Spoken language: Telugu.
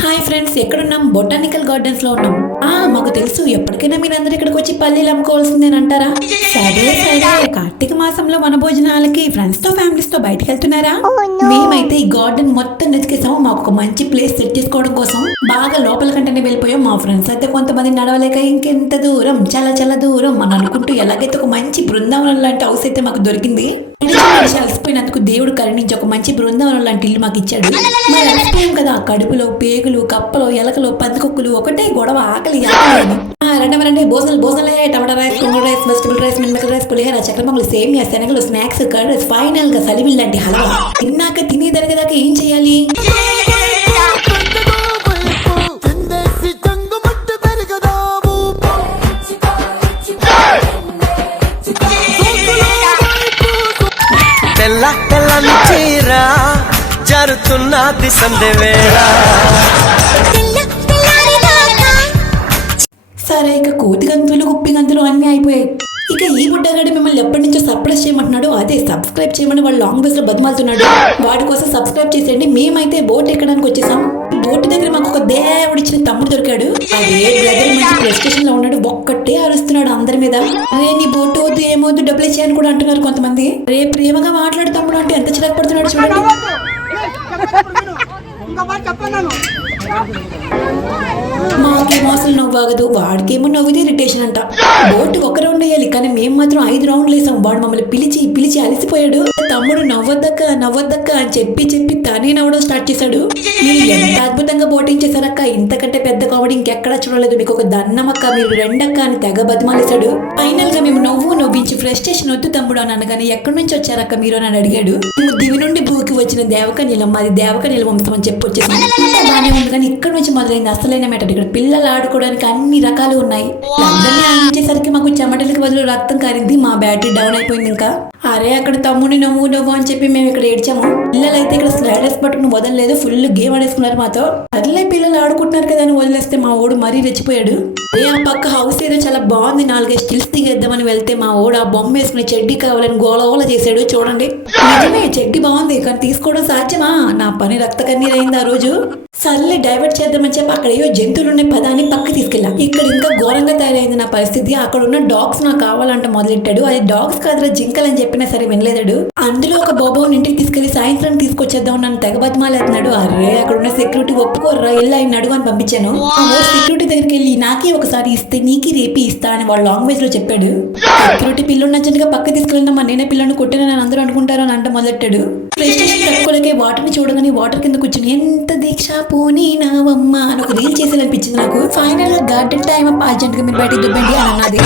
హాయ్ ఫ్రెండ్స్ ఎక్కడున్నాం? బొటానికల్ గార్డెన్స్లో ఉన్నాం. ఆ మాకు తెలుసు. ఎప్పటికైనా మీరందరూ ఇక్కడికి వచ్చి పల్లీలు అమ్ముకోవాల్సిందేని అంటారా? సరే సరే. కార్తీక మాసంలో మన భోజనాలకి ఫ్రెండ్స్తో ఫ్యామిలీస్తో బయటకు వెళ్తున్నారా మేమైతే ఈ గార్డెన్ మొత్తం వెతికేసాము. మాకు ఒక మంచి ప్లేస్ సెట్ చేసుకోవడం కోసం. బాగా లోపల కంటేనే వెళ్ళిపోయాం. మా ఫ్రెండ్స్ అయితే కొంతమంది నడవలేక ఇంకెంత దూరం చాలా చాలా దూరం అని అనుకుంటూ ఎలాగైతే ఒక మంచి బృందావనం లాంటి హౌస్ అయితే మాకు దొరికింది. అలసిపోయినందుకు దేవుడు కరుణించి ఒక మంచి బృందావనం లాంటి ఇల్లు మాకు ఇచ్చాడు. మరి అలసిపోయాం కదా కడుపులో పేగులు కప్పలు ఎలకలు పందికొక్కులు ఒకటే గొడవ ఆకలి ఆకలి. అని. ఆ, భోజనాలు భోజనాలే టమాటా రైస్ కొంగు రైస్ వెజిటబుల్ రైస్ మినపకాయ రైస్ పులిహోర చక్రపొంగలు సేమియా శనగలు స్నాక్స్ కర్డ్ రైస్ ఫైనల్గా సలివిల్ లాంటి హల్వా. తిన్నాక తినే దాకా ఏం చేయాలి? తెల్ల తెల్లని చీర జరుతున్నది సరే ఇక కోతి గంతులు గుప్పి గంతులు అన్నీ అయిపోయాయి. ఇక ఈ బుడ్డగాడు మిమ్మల్ని ఎప్పటి నుంచో సర్ప్రైజ్ చేయమంటున్నాడు. అదే సబ్స్క్రైబ్ చేయమని వాడు లాంగ్ బస్లో బతిమాలుతున్నాడు. వాడి కోసం సబ్స్క్రైబ్ చేసేయండి. మేమైతే బోట్ ఎక్కడానికి వచ్చేసాం. బోటు దగ్గర మాకు ఒక దేవుడు ఇచ్చిన తమ్ముడు దొరికాడు. అదే బ్రదర్ మంచి ప్లే స్టేషన్లో ఉన్నాడు. ఒక్కటే అరుస్తున్నాడు అందరి మీద. అరే నీ బోట్ వద్దు ఏమొద్దు డబ్బులు ఇచ్చేయని కూడా అంటున్నారు కొంతమంది. రే ప్రేమగా మాట్లాడు తమ్ముడు అంటే ఎంత చిరాకు పడుతున్నాడు చూడండి. బాగదు వాడికేమో నవ్వుది ఇరిటేషన్ అంట. బోటు ఒక రౌండ్ వేయాలి కానీ మేము మాత్రం ఐదు రౌండ్లు వేసాం. వాడు మమ్మల్ని పిలిచి పిలిచి అలసిపోయాడు. తమ్ముడు నవ్వద్దక్క నవ్వద్దక్క అని చెప్పి చెప్పి తనే నవ్వడం స్టార్ట్ చేశాడు. మీరు ఎంత అద్భుతంగా బోటింగ్ చేశారక్క ఇంతకంటే పెద్ద కామెడీ ఇంకెక్కడా చూడలేదు. మీకు ఒక దన్నమక్క మీరు రెండక్క అని తెగ బతిమాలేశాడు. ఫైనల్గా మేము నవ్వు నవ్వించి ఫ్రస్ట్రేషన్ వద్దు తమ్ముడు అని అనగానే ఎక్కడి నుంచి వచ్చారక్క మీరు? అని అడిగాడు. మేము దివి నుండి భూకి వచ్చిన దేవకన్యలం మాది దేవకన్యల వంశం అని చెప్పి వచ్చేసాం బాగానే ఉంది కానీ ఇక్కడ నుంచి మొదలైంది అసలైన మేటర్ ఇక్కడ పిల్లలు ఆడుకోవడానికి అన్ని రకాలు ఉన్నాయి. అందరినీ ఆడించేసరికి మాకు చెమటలకు బదులు రక్తం కారింది మా బ్యాటరీ డౌన్ అయిపోయింది ఇంకా. అరే అక్కడ తమ్ముని నవ్వు నవ్వు అని చెప్పి మేము ఇక్కడ ఏడ్చాము. పిల్లలు అయితే ఇక్కడ స్లైడర్స్ పట్టుకుని వదలలేదు ఫుల్ గేమ్ ఆడేసుకున్నారు మాతో. అట్లే పిల్లలు ఆడుకుంటున్నారు కదా అని వదిలేస్తే మా ఓడు మరీ రెచ్చిపోయాడు. ఏ ఆ పక్క హౌస్ ఏదో చాలా బాగుంది నాలుగైదు స్టిల్స్ దిగేద్దామని వెళ్తే మా ఓడు ఆ బొమ్మ వేసుకుని చెడ్డీ కావాలని గోలగోల చేశాడు చూడండి. నిజమే చెడ్డీ బాగుంది కానీ తీసుకోవడం సాధ్యమా? నా పని రక్త కన్నీరైంది ఆ రోజు. సర్లే డైవర్ట్ చేద్దామని చెప్పి అక్కడ ఏవో జంతువులు ఉన్నాయి పదాన్ని పక్క తీసుకెళ్ళా. ఇక్కడ ఇంకా ఘోరంగా తయారైంది నా పరిస్థితి. అక్కడ ఉన్న డాగ్స్ నాకు కావాలంట మొదలెట్టాడు. అది డాగ్స్ కాదురా జింకలు అని చెప్పినా సరే వినలేదాడు. అందులో ఒక బాబోని ఇంటికి తీసుకెళ్ళి సాయంత్రం తీసుకొచ్చేద్దాం నన్ను తెగ బతిమాలేస్తున్నాడు అరే అక్కడ ఉన్న సెక్యూరిటీ ఒప్పుకోర్రా ఇల్లు ఆయన అడుగు అని పంపించాను. సెక్యూరిటీ దగ్గరికి వెళ్ళి నాకే ఒకసారి ఇస్తే నీకి రేపి ఇస్తా అని వాళ్ళ లాంగ్వేజ్లో చెప్పాడు. సెక్యూరిటీ పిల్లలు నచ్చనిగా పక్క తీసుకెళ్ళిన మా నేనే పిల్లని కొట్టిన నేను అందరూ అనుకుంటారు అని అంట మొదలెట్టాడు. ప్లే స్టేషన్ తక్కువలకే వాటర్ని చూడగానే వాటర్ కింద కూర్చుని ఎంత దీక్ష పోనీ నావమ్మ అని ఒక రీల్ చేసేయాలనిపించింది నాకు. ఫైనల్గా గార్డెన్ టైం అప్ అర్జెంట్గా మీరు బయటకు దుబ్బండి అని అన్నది.